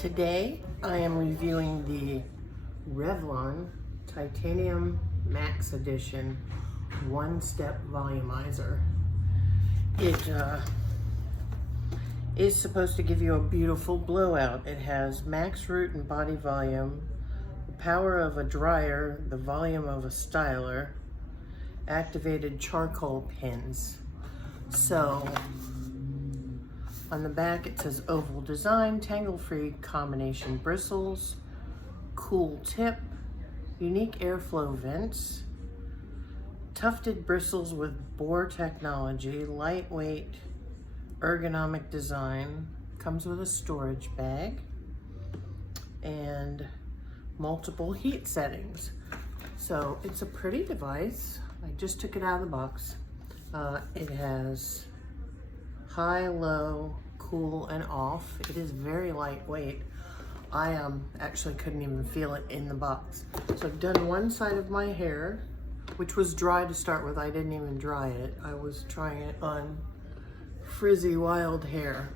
Today I am reviewing the Revlon Titanium Max Edition one-step volumizer. It is supposed to give you a beautiful blowout. It has max root and body volume, the power of a dryer, the volume of a styler, activated charcoal pins. So on the back it says oval design, tangle-free combination bristles, cool tip, unique airflow vents, tufted bristles with bore technology, lightweight ergonomic design, comes with a storage bag, and multiple heat settings. So it's a pretty device. I just took it out of the box. It has high, low, cool, and off. It is very lightweight. I actually couldn't even feel it in the box. So I've done one side of my hair, which was dry to start with. I didn't even dry it. I was trying it on frizzy wild hair.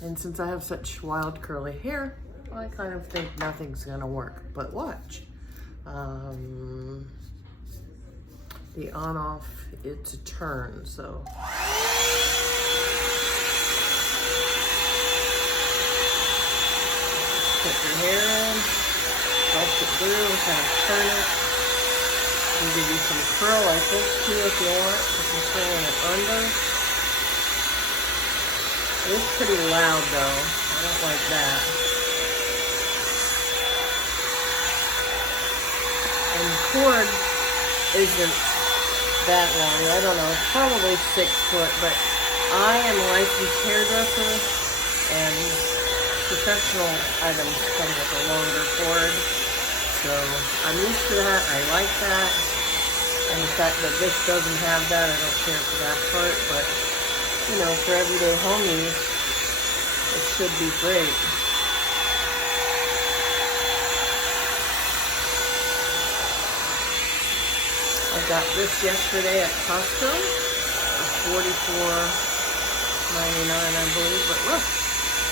And since I have such wild curly hair, I kind of think nothing's gonna work, but watch. The on-off, it's a turn, so. Put your hair in, brush it through, and kind of turn it. And give you some curl like this too if you want. You can turn it under. It is pretty loud though. I don't like that. And the cord isn't that long. I don't know, it's probably 6 foot, but I am a licensed hairdresser and professional items come with a longer cord. So I'm used to that, I like that. And the fact that this doesn't have that, I don't care for that part, but you know, for everyday home use, it should be great. I got this yesterday at Costco for $44.99, I believe, but look,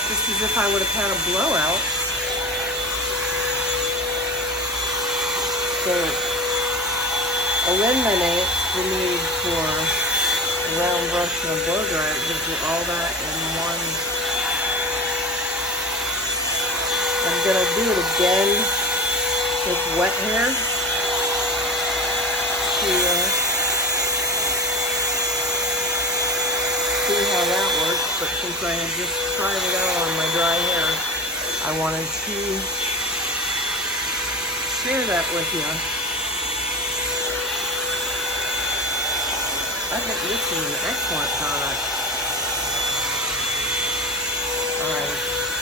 just as if I would have had a blowout. So, eliminates the need for a round brush and a blow dryer. It gives you all that in one. I'm gonna do it again with wet hair. See how that works, but since I had just tried it out on my dry hair, I wanted to share that with you. I think this is an excellent product. I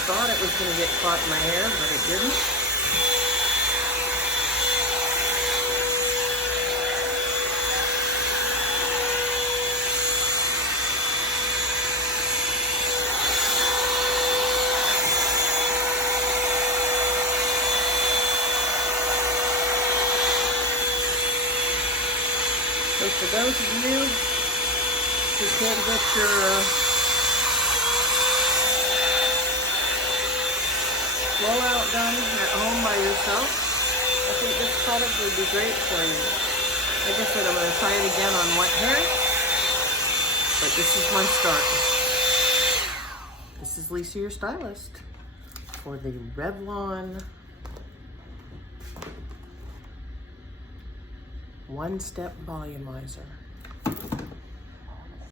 thought it was going to get caught in my hair, but it didn't. So for those of you who can't get your blowout done at home by yourself, I think this product would be great for you. Like I said, I'm going to try it again on wet hair, but this is my start. This is Lisa, your stylist, for the Revlon one-step volumizer.